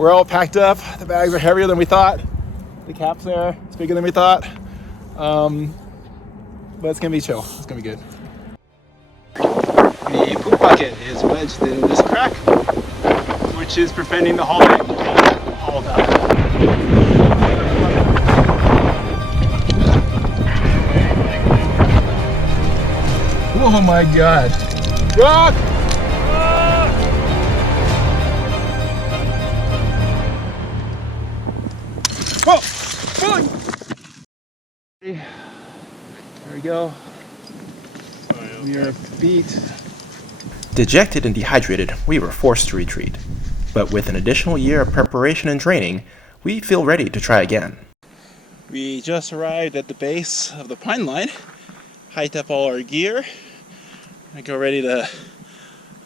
We're all packed up. The bags are heavier than we thought. The cap's there. It's bigger than we thought. But it's gonna be chill. It's gonna be good. The poop bucket is wedged in this crack, which is preventing the whole thing being hauled up. Oh my God! Rock! There we go. We are beat. Dejected and dehydrated, we were forced to retreat. But with an additional year of preparation and training, we feel ready to try again. We just arrived at the base of the pine line, hiked up all our gear, and go ready to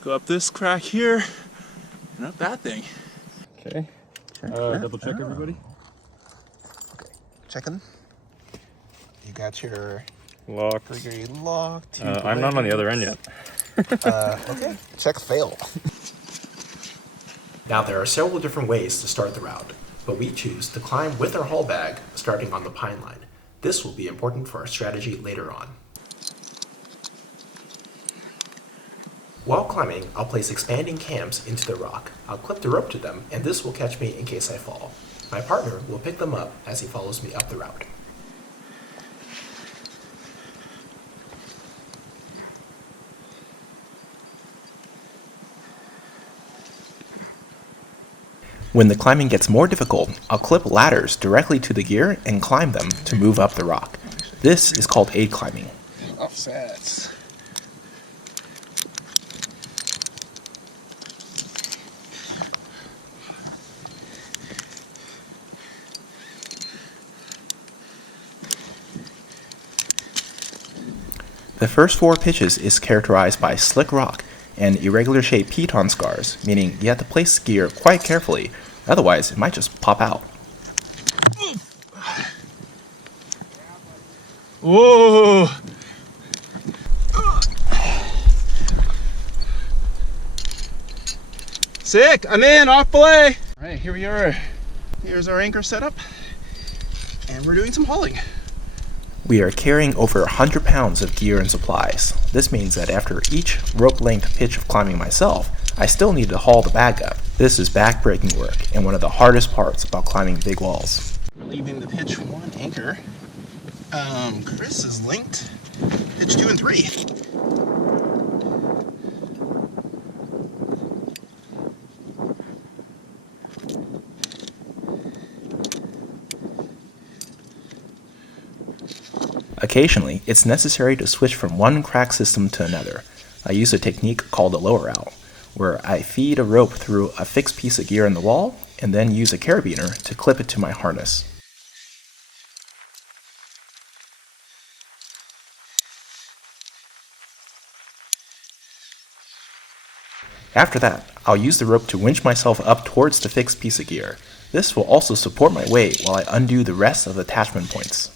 go up this crack here and up that thing. Okay. Double check everybody. Okay. Checking. You got your locked. Locked. I'm not on the other end yet. Okay. Check fail. Now there are several different ways to start the route, but we choose to climb with our haul bag starting on the pine line. This will be important for our strategy later on. While climbing, I'll place expanding cams into the rock. I'll clip the rope to them, and this will catch me in case I fall. My partner will pick them up as he follows me up the route. When the climbing gets more difficult, I'll clip ladders directly to the gear and climb them to move up the rock. This is called aid climbing. Offsets. The first 4 pitches is characterized by slick rock and irregular shaped piton scars, meaning you have to place the gear quite carefully, otherwise it might just pop out. Whoa! Sick! I'm in, off belay! Alright, here we are. Here's our anchor setup, and we're doing some hauling. We are carrying over 100 pounds of gear and supplies. This means that after each rope length pitch of climbing myself, I still need to haul the bag up. This is back-breaking work and one of the hardest parts about climbing big walls. We're leaving the pitch 1 anchor. Chris is linked pitch 2 and 3. Occasionally, it's necessary to switch from one crack system to another. I use a technique called a lower out, where I feed a rope through a fixed piece of gear in the wall and then use a carabiner to clip it to my harness. After that, I'll use the rope to winch myself up towards the fixed piece of gear. This will also support my weight while I undo the rest of the attachment points.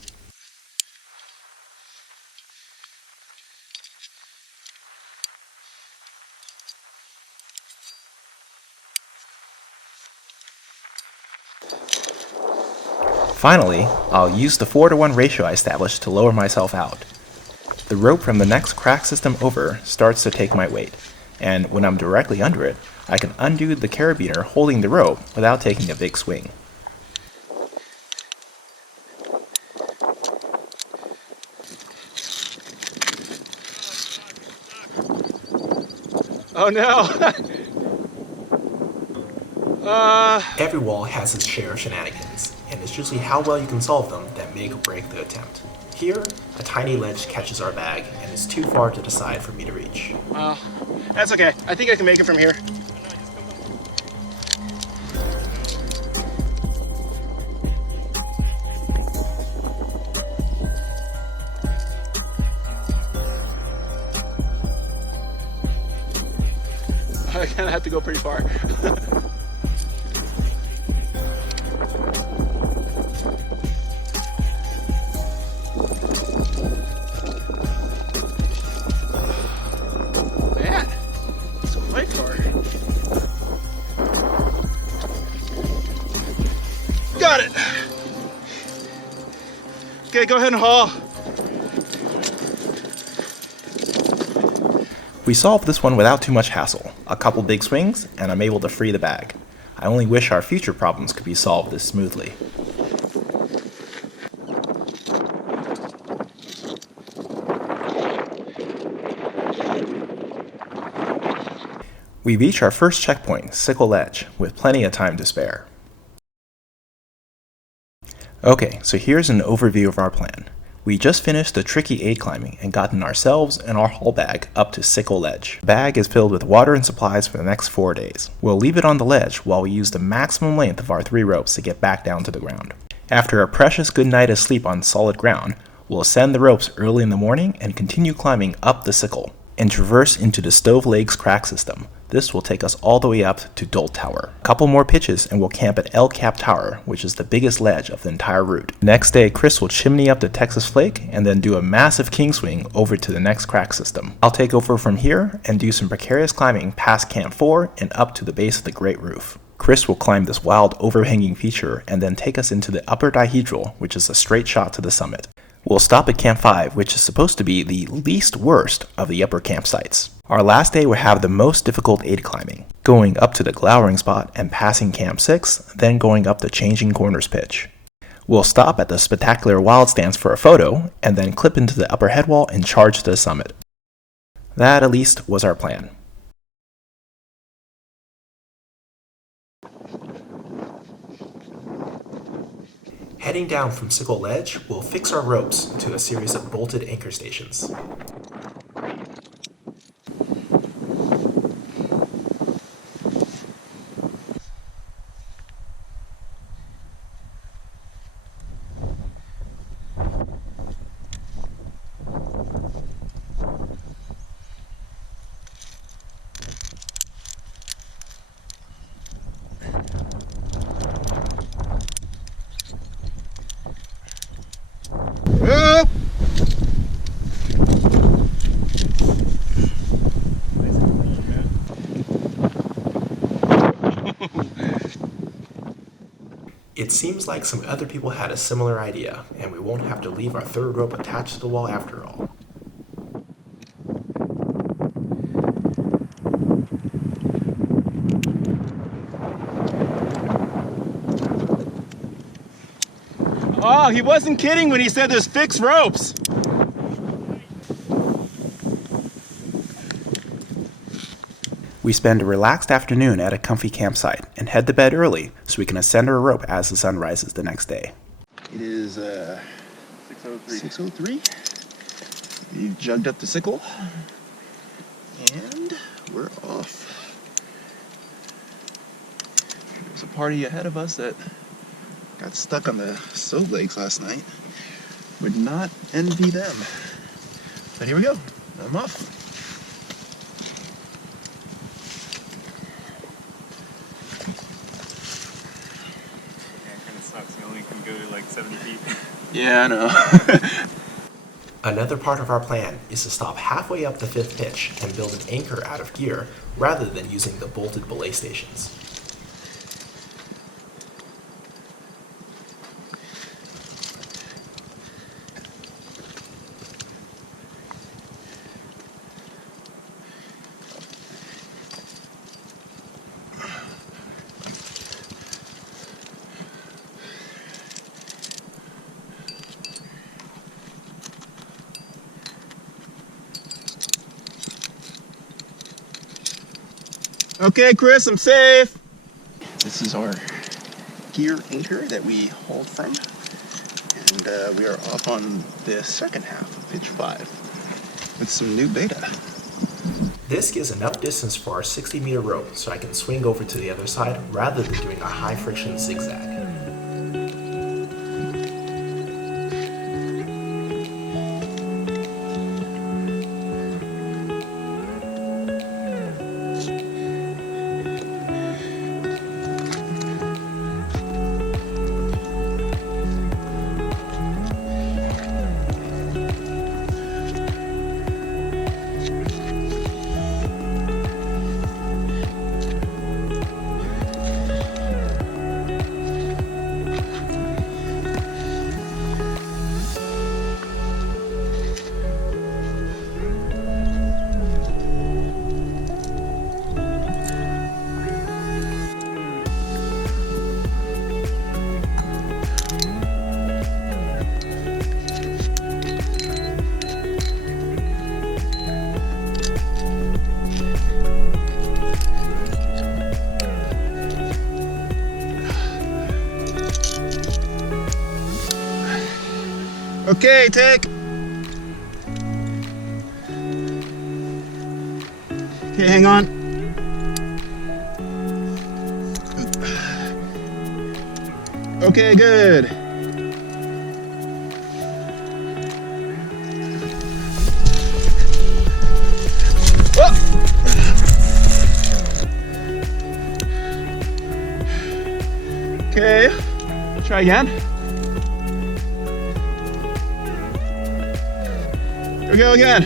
Finally, I'll use the 4-to-1 ratio I established to lower myself out. The rope from the next crack system over starts to take my weight, and when I'm directly under it, I can undo the carabiner holding the rope without taking a big swing. Oh no! Every wall has its share of shenanigans, and it's usually how well you can solve them that make or break the attempt. Here, a tiny ledge catches our bag, and it's too far to decide for me to reach. That's okay. I think I can make it from here. I kind of have to go pretty far. Man, it's quite far. got it. Okay, go ahead and haul. We solved this one without too much hassle. A couple big swings, and I'm able to free the bag. I only wish our future problems could be solved this smoothly. We reach our first checkpoint, Sickle Ledge, with plenty of time to spare. Okay, so here's an overview of our plan. We just finished the tricky aid climbing and gotten ourselves and our haul bag up to Sickle Ledge. The bag is filled with water and supplies for the next 4 days. We'll leave it on the ledge while we use the maximum length of our 3 ropes to get back down to the ground. After a precious good night of sleep on solid ground, we'll ascend the ropes early in the morning and continue climbing up the Sickle and traverse into the Stove Legs crack system. This will take us all the way up to Dolt Tower. A couple more pitches and we'll camp at El Cap Tower, which is the biggest ledge of the entire route. Next day, Chris will chimney up to Texas Flake and then do a massive king swing over to the next crack system. I'll take over from here and do some precarious climbing past Camp 4 and up to the base of the Great Roof. Chris will climb this wild overhanging feature and then take us into the upper dihedral, which is a straight shot to the summit. We'll stop at Camp 5, which is supposed to be the least worst of the upper campsites. Our last day will have the most difficult aid climbing, going up to the glowering spot and passing Camp 6, then going up the Changing Corners pitch. We'll stop at the spectacular wild stance for a photo, and then clip into the upper headwall and charge to the summit. That, at least, was our plan. Heading down from Sickle Ledge, we'll fix our ropes to a series of bolted anchor stations. It seems like some other people had a similar idea, and we won't have to leave our 3rd rope attached to the wall after all. Oh, he wasn't kidding when he said there's fixed ropes. We spend a relaxed afternoon at a comfy campsite and head to bed early so we can ascend our rope as the sun rises the next day. It is 6:03. We've jugged up the Sickle, and we're off. There's a party ahead of us that got stuck on the Stove Legs last night. Would not envy them. But here we go. I'm off. Like 70 feet. Yeah, I know. Another part of our plan is to stop halfway up the 5th pitch and build an anchor out of gear rather than using the bolted belay stations. Okay, Chris, I'm safe. This is our gear anchor that we hauled from, and we are off on the second half of pitch 5 with some new beta. This gives enough distance for our 60-meter rope so I can swing over to the other side rather than doing a high-friction zigzag. Okay, take. Okay, hang on. Okay, good. Whoa. Okay, try again. Here we go again.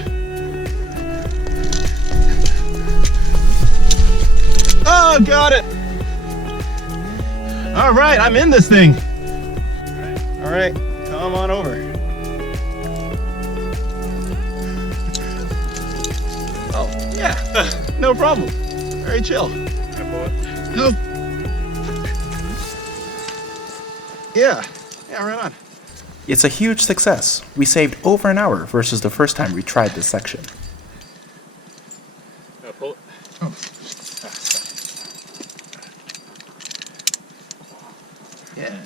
Oh, got it. All right, I'm in this thing. All right, come on over. Oh, yeah, no problem. Very chill. Nope. Yeah, right on. It's a huge success. We saved over an hour versus the first time we tried this section. Pull it. Oh. Yeah.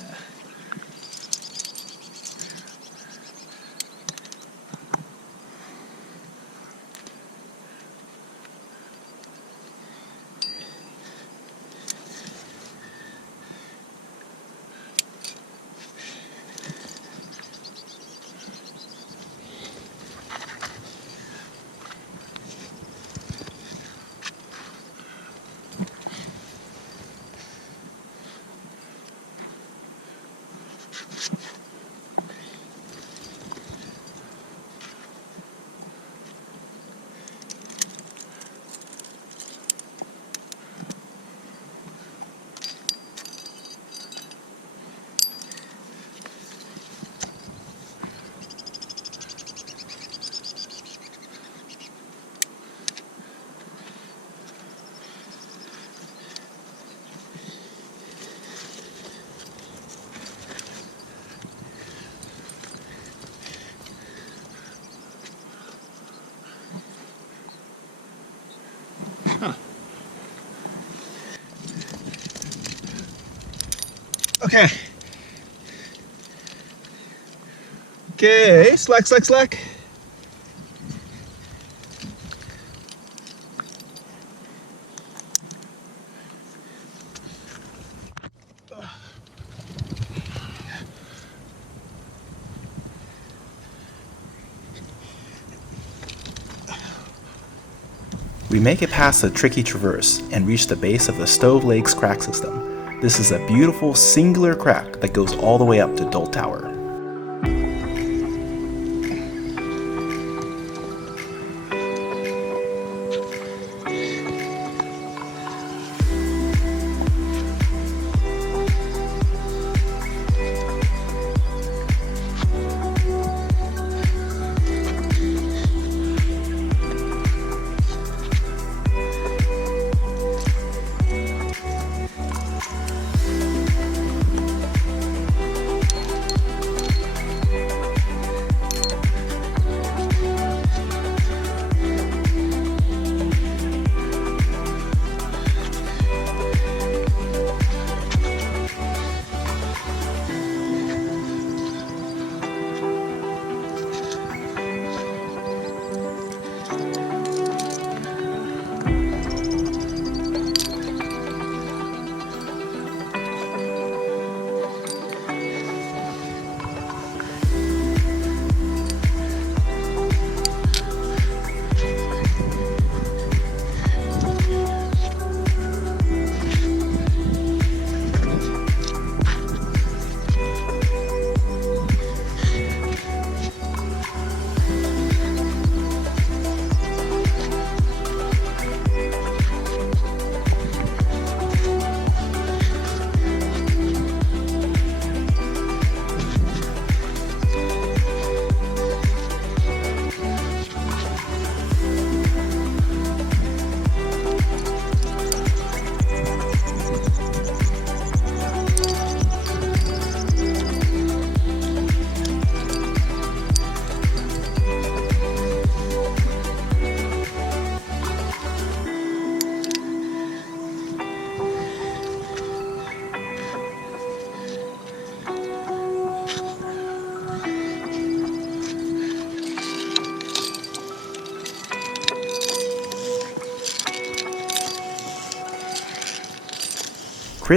Okay. Okay, slack. We make it past the tricky traverse and reach the base of the Stove Lakes crack system. This is a beautiful singular crack that goes all the way up to Dole Tower.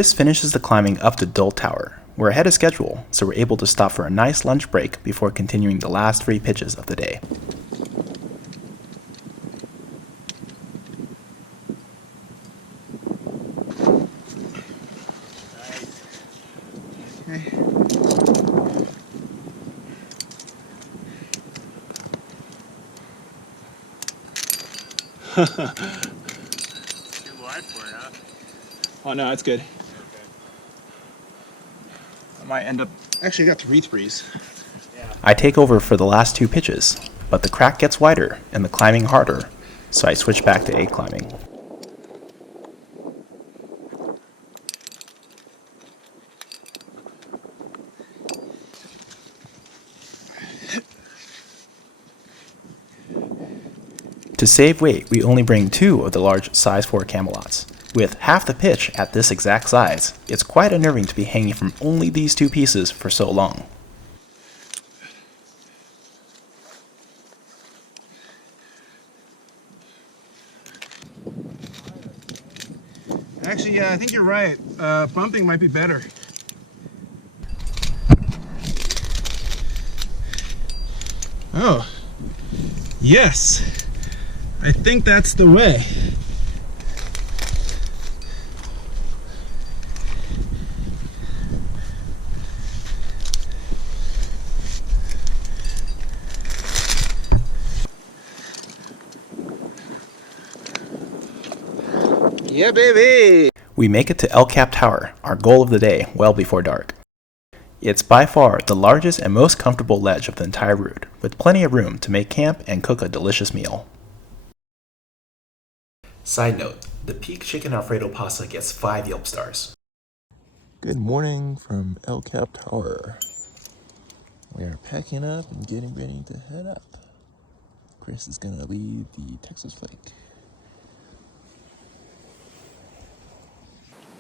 Chris finishes the climbing up to Dole Tower. We're ahead of schedule, so we're able to stop for a nice lunch break before continuing the last 3 pitches of the day. Too wide for it, huh? Oh no, that's good. Okay. I might end up. Actually, I got 3 threes. Yeah. I take over for the last 2 pitches, but the crack gets wider and the climbing harder, so I switch back to 8 climbing. To save weight, we only bring 2 of the large size 4 camelots. With half the pitch at this exact size, it's quite unnerving to be hanging from only these 2 pieces for so long. Actually, yeah, I think you're right. Bumping might be better. Oh, yes. I think that's the way. Yeah, baby! We make it to El Cap Tower, our goal of the day, well before dark. It's by far the largest and most comfortable ledge of the entire route, with plenty of room to make camp and cook a delicious meal. Side note, the Peak Chicken Alfredo pasta gets 5 Yelp stars. Good morning from El Cap Tower. We are packing up and getting ready to head up. Chris is gonna lead the Texas Flake.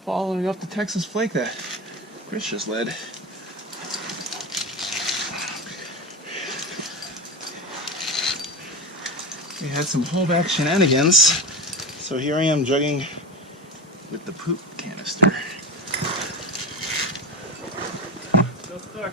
Following up the Texas Flake that Chris just led. We had some holdback shenanigans, so here I am jugging with the poop canister. Still stuck.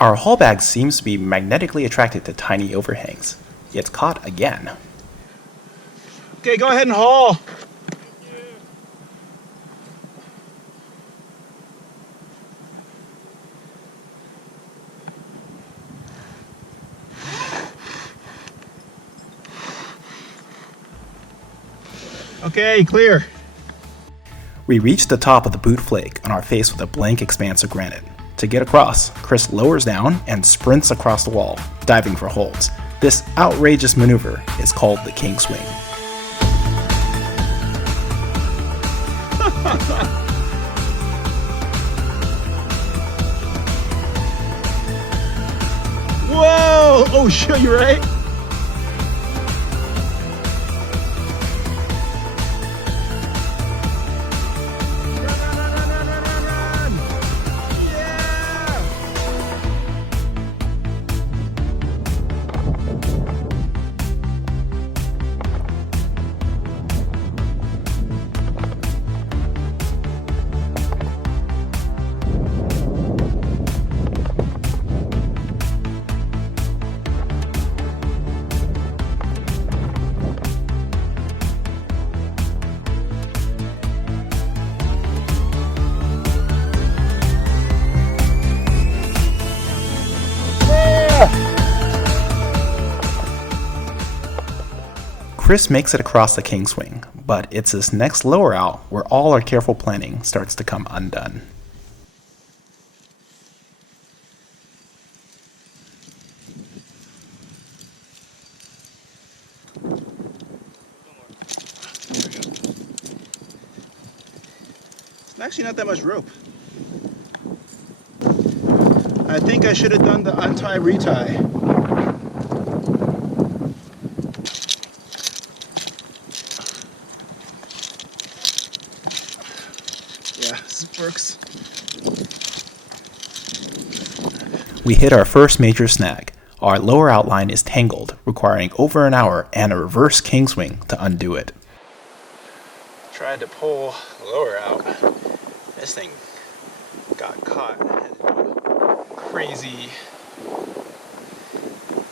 Our haul bag seems to be magnetically attracted to tiny overhangs. It's caught again. Okay, go ahead and haul. Okay, clear. We reach the top of the boot flake and are faced with a blank expanse of granite. To get across, Chris lowers down and sprints across the wall, diving for holds. This outrageous maneuver is called the King Swing. Whoa! Oh, shit, you right? Chris makes it across the King Swing, but it's this next lower out where all our careful planning starts to come undone. Actually not that much rope. I think I should have done the untie retie. Yeah, this works. We hit our first major snag. Our lower outline is tangled, requiring over an hour and a reverse kingswing to undo it. Tried to pull the lower out. This thing got caught. Crazy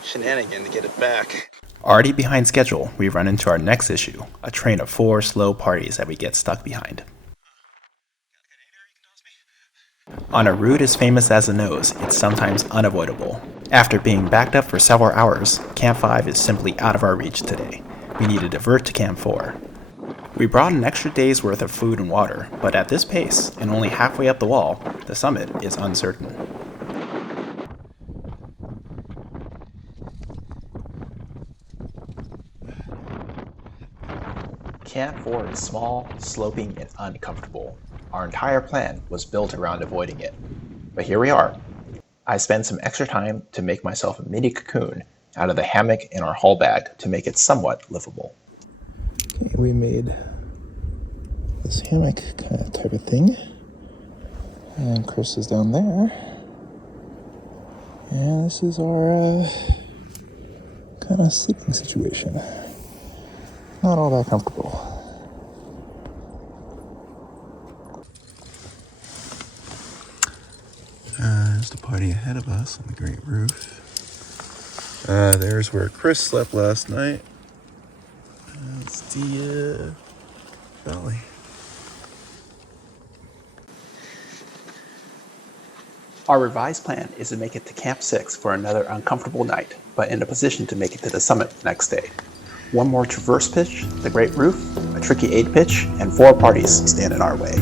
shenanigan to get it back. Already behind schedule, we run into our next issue, a train of 4 slow parties that we get stuck behind. On a route as famous as the Nose, it's sometimes unavoidable. After being backed up for several hours, Camp 5 is simply out of our reach today. We need to divert to Camp 4. We brought an extra day's worth of food and water, but at this pace, and only halfway up the wall, the summit is uncertain. Camp 4 is small, sloping, and uncomfortable. Our entire plan was built around avoiding it. But here we are. I spent some extra time to make myself a mini cocoon out of the hammock in our haul bag to make it somewhat livable. Okay, we made this hammock kind of type of thing. And Chris is down there. And this is our kind of sleeping situation. Not all that comfortable. There's the party ahead of us on the great roof. There's where Chris slept last night. That's the valley. Our revised plan is to make it to Camp 6 for another uncomfortable night, but in a position to make it to the summit next day. One more traverse pitch, the great roof, a tricky 8 pitch, and 4 parties stand in our way.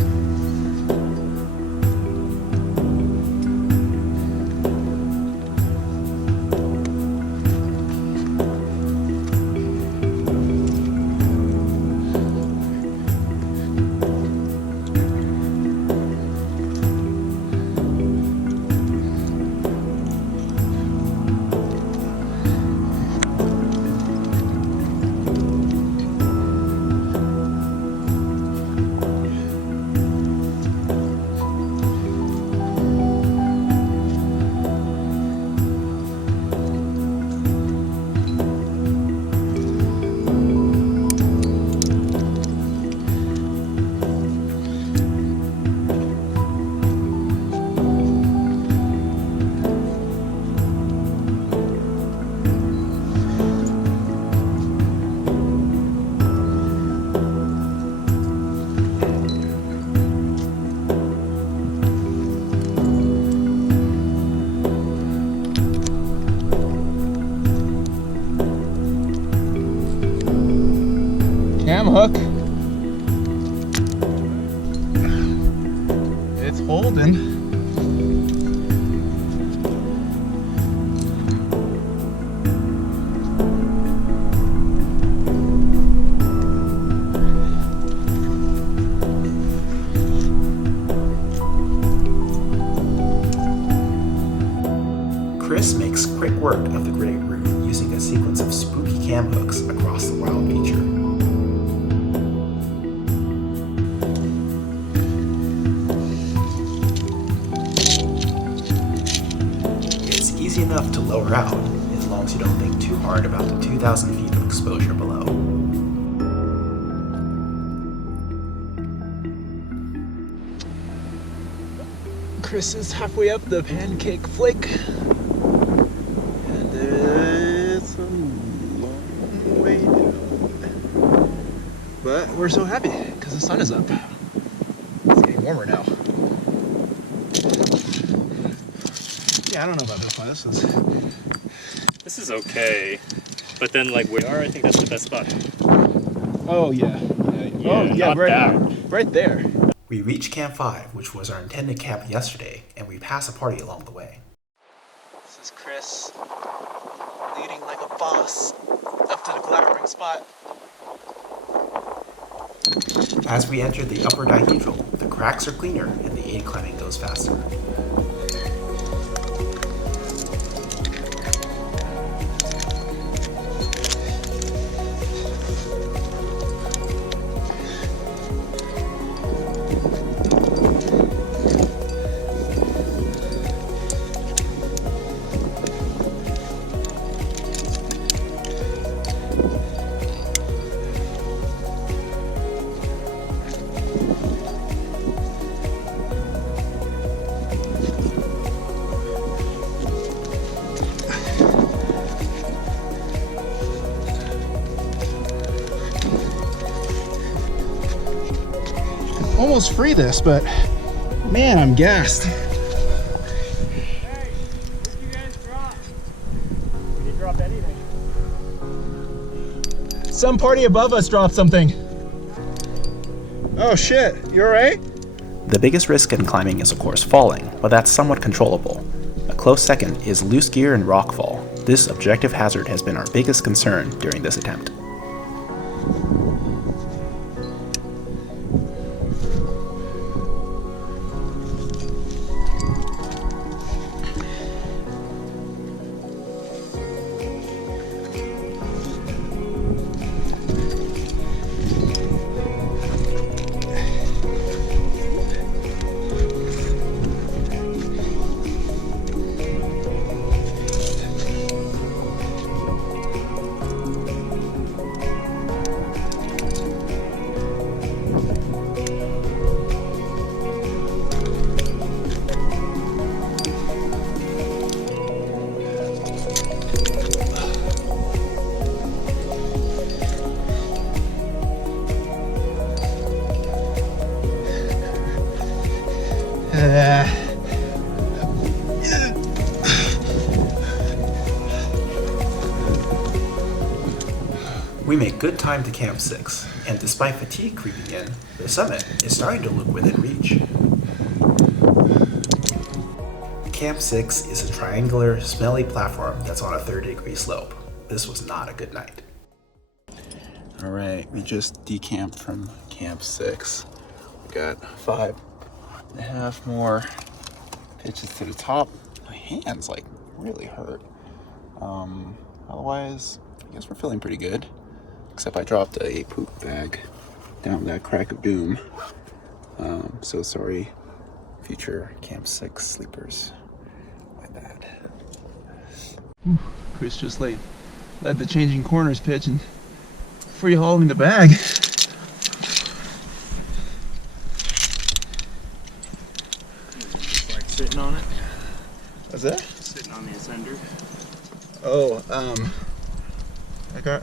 Cam hook. It's holding. Chris makes quick work of the great roof using a sequence of spooky cam hooks across the wild feature. It's easy enough to lower out, as long as you don't think too hard about the 2,000 feet of exposure below. Chris is halfway up the pancake flake. And it's a long way down. But we're so happy because the sun is up. It's getting warmer now. Yeah, I don't know about this one. This is okay. But then, like, where we are, I think that's the best spot. Oh, yeah. Not that. Right there. We reach Camp 5, which was our intended camp yesterday, and we pass a party along the way. This is Chris leading like a boss up to the glowering spot. As we enter the upper dihedral, the cracks are cleaner and the aid climbing goes faster. Almost free this, but man, I'm gassed. Hey, what did you guys drop? We didn't drop anything. Some party above us dropped something. Oh shit, you alright? The biggest risk in climbing is of course falling, but that's somewhat controllable. A close second is loose gear and rockfall. This objective hazard has been our biggest concern during this attempt. We make good time to Camp 6, and despite fatigue creeping in, the summit is starting to look within reach. Camp 6 is a triangular, smelly platform that's on a 30-degree slope. This was not a good night. Alright, we just decamped from Camp 6. We got 5.5 more pitches to the top. My hands like really hurt. Otherwise, I guess we're feeling pretty good. Except I dropped a poop bag down that crack of doom. So sorry, future Camp 6 sleepers. My bad. Chris just led the changing corners pitch and free hauling the bag. Just like sitting on it. What's that? Sitting on the ascender. Oh, I got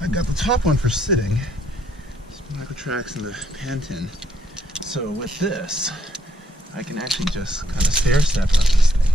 I got the top one for sitting. Micro tracks in the Capitan. So with this, I can actually just kind of stair step up this thing.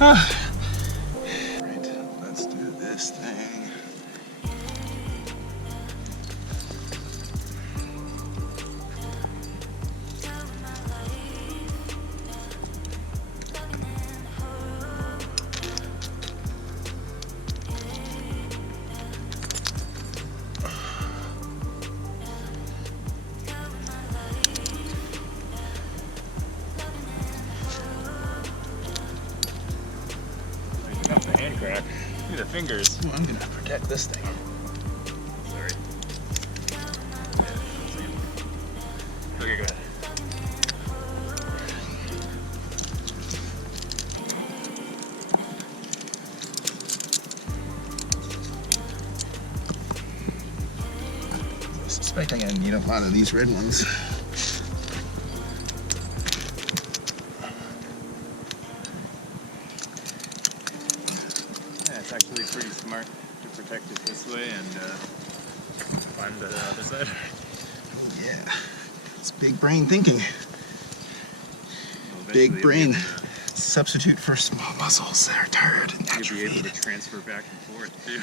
Right, let's do this thing. Got the hand crack. Look at the fingers. Ooh, I'm gonna protect this thing. Sorry. Okay, go ahead. think I need a lot of these red ones. Yeah, it's actually pretty smart to protect it this way and find the other side. Yeah, it's big brain thinking. Well, Big brain you'll substitute for small muscles that are tired and be able to atrophied. transfer back and forth too.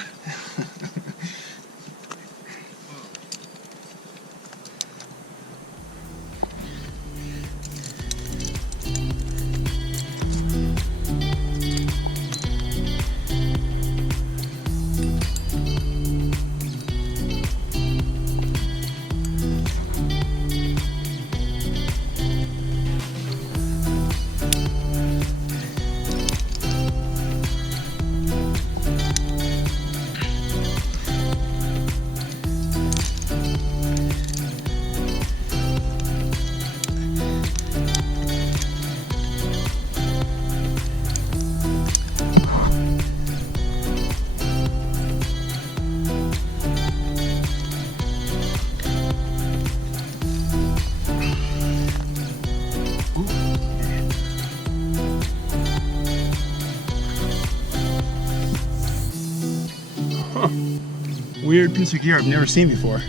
Weird piece of gear I've never seen before.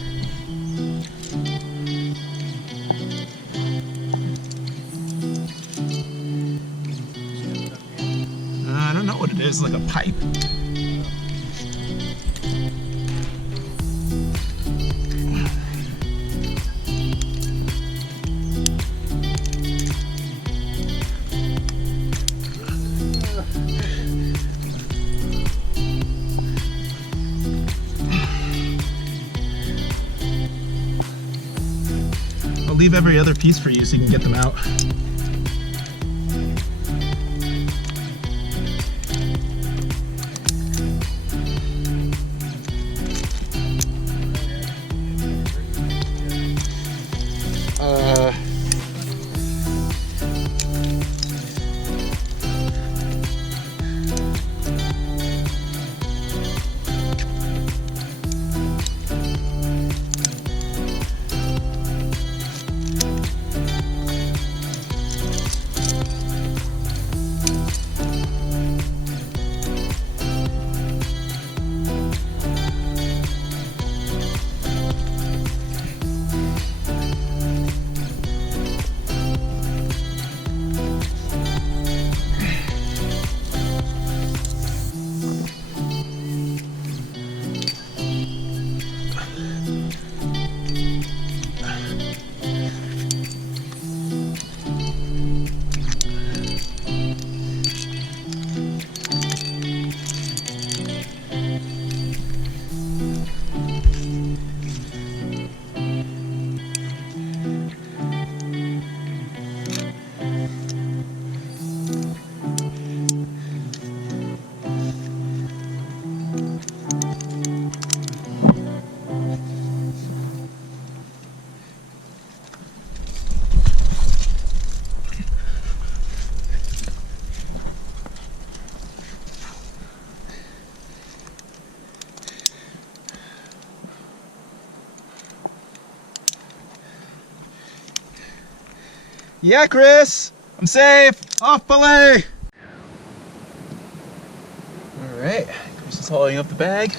I don't know what it is, like a pipe. I'll leave every other piece for you so you can get them out. Yeah, Chris, I'm safe. Off belay. All right, Chris is hauling up the bag.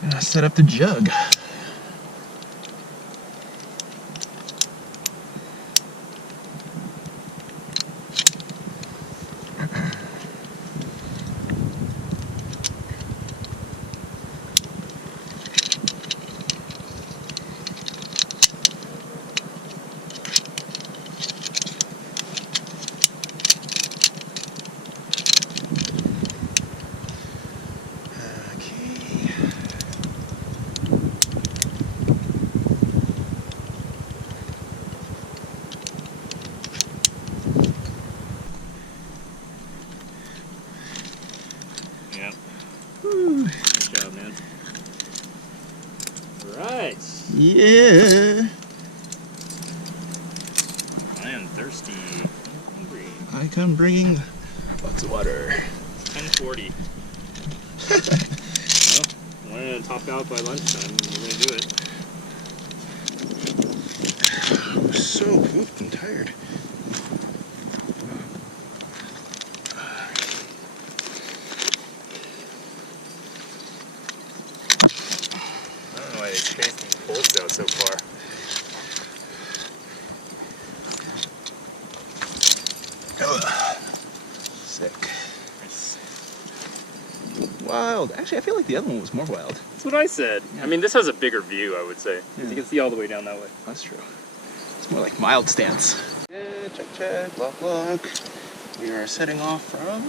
Gonna set up the jug. Yep. Woo. Nice job, man. Alright. Yeah. I am thirsty. Hungry. I come bringing lots of water. 10:40. Well, I wanted to top out by lunchtime. We're gonna do it. so pooped and tired. I don't know why they chased these bolts out so far. Sick. Wild. Actually, I feel like the other one was more wild. That's what I said. Yeah. I mean, this has a bigger view, I would say. Yeah. You can see all the way down that way. That's true. It's more like mild stance. Yeah, check, look. We are setting off from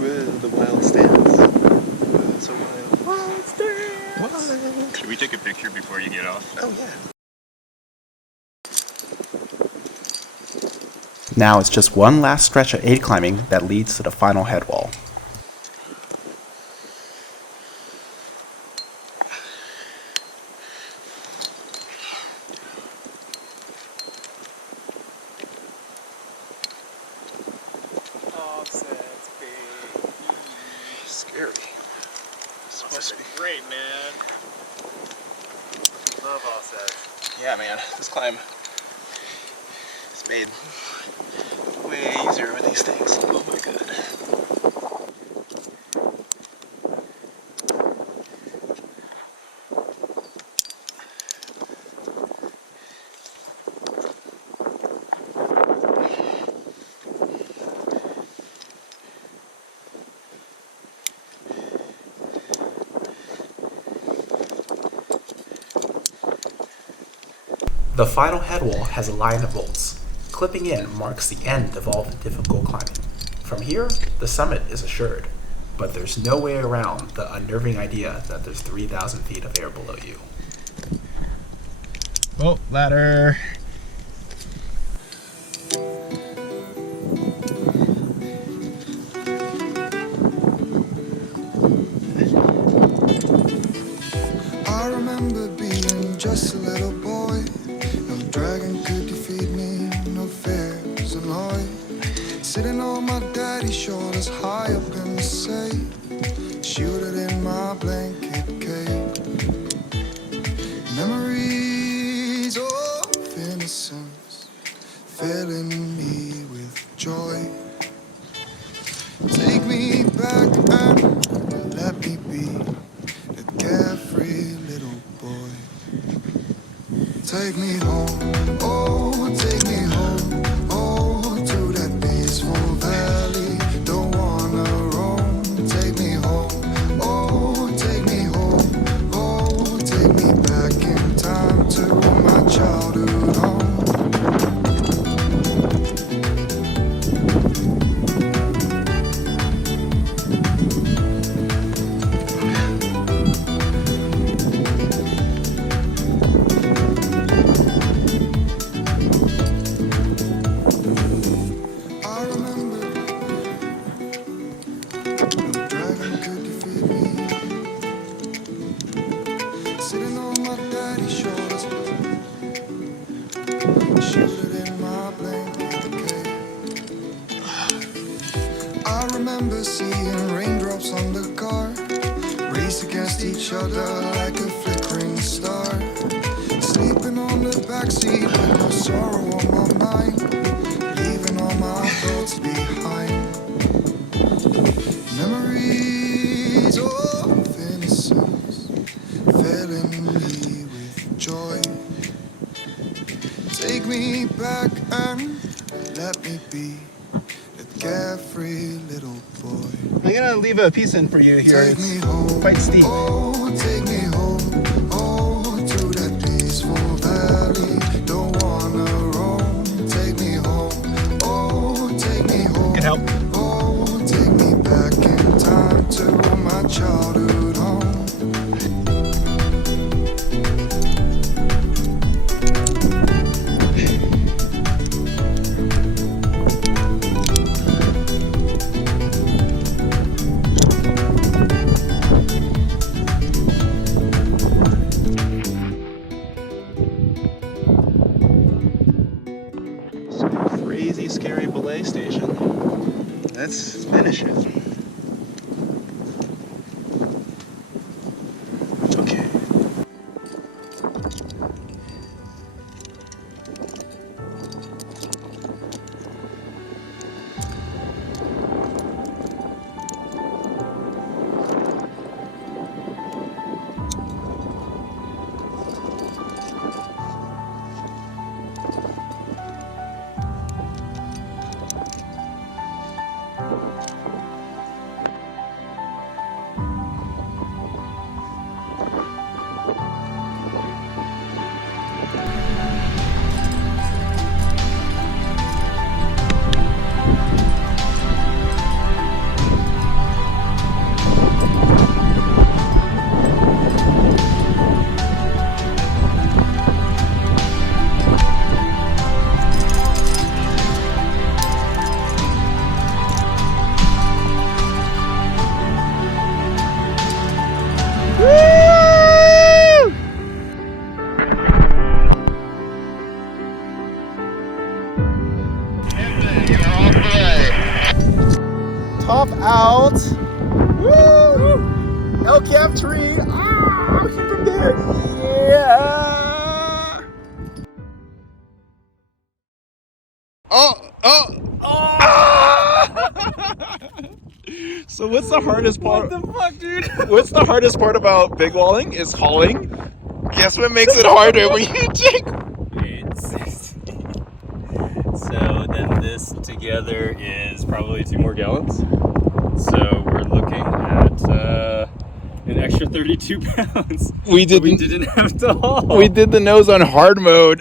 with the wild stance. It's a wild stance. Wild. Should we take a picture before you get off? Oh yeah. Now it's just one last stretch of aid climbing that leads to the final headwall. Scary. Offsets are great, man. Love offsets. Yeah, man. This climb is made way easier with these things. Oh my god. The final headwall has a line of bolts. Clipping in marks the end of all the difficult climbing. From here, the summit is assured, but there's no way around the unnerving idea that there's 3,000 feet of air below you. Oh, ladder. I remember being just a little boy. No dragon could defeat me, no fears annoy. Sitting on my daddy's shoulders, high up in the safe, shielded in my blanket cave. Memories of innocence, filling me with joy. Take me back and let me be the carefree little boy. Take me home, oh, take me home, oh, to that peaceful valley. Don't wanna roam. Take me home, oh, take me home, oh, take me back in time to my childhood home. I remember no dragon could defeat me. Sitting on my daddy's shoulders, shielded in my blanket cave. I remember seeing raindrops on the car, race against each other like a flickering star. Sleeping on the backseat with no sorrow on my mind, leaving all my thoughts behind. Memories of innocence, filling me with joy. Take me back and let me be the carefree little boy. I'm gonna leave a piece in for you here. Take me It's home, quite steep. oh, take me home, oh, to that peaceful valley. Don't wanna roam. Take me home, oh, take me home, Can help. oh, take me back in time to my childhood home. Crazy, scary belay station. Let's finish it. Okay. top out. Woo! El Cap tree. Ah, shoot from there. Yeah. Oh. So what's the hardest part? What the fuck, dude? What's the hardest part about big walling is hauling. Guess what makes it harder when you take? 860. So then this together is probably 2 more gallons. So we're looking at an extra 32 pounds. We didn't have to haul. We did the nose on hard mode.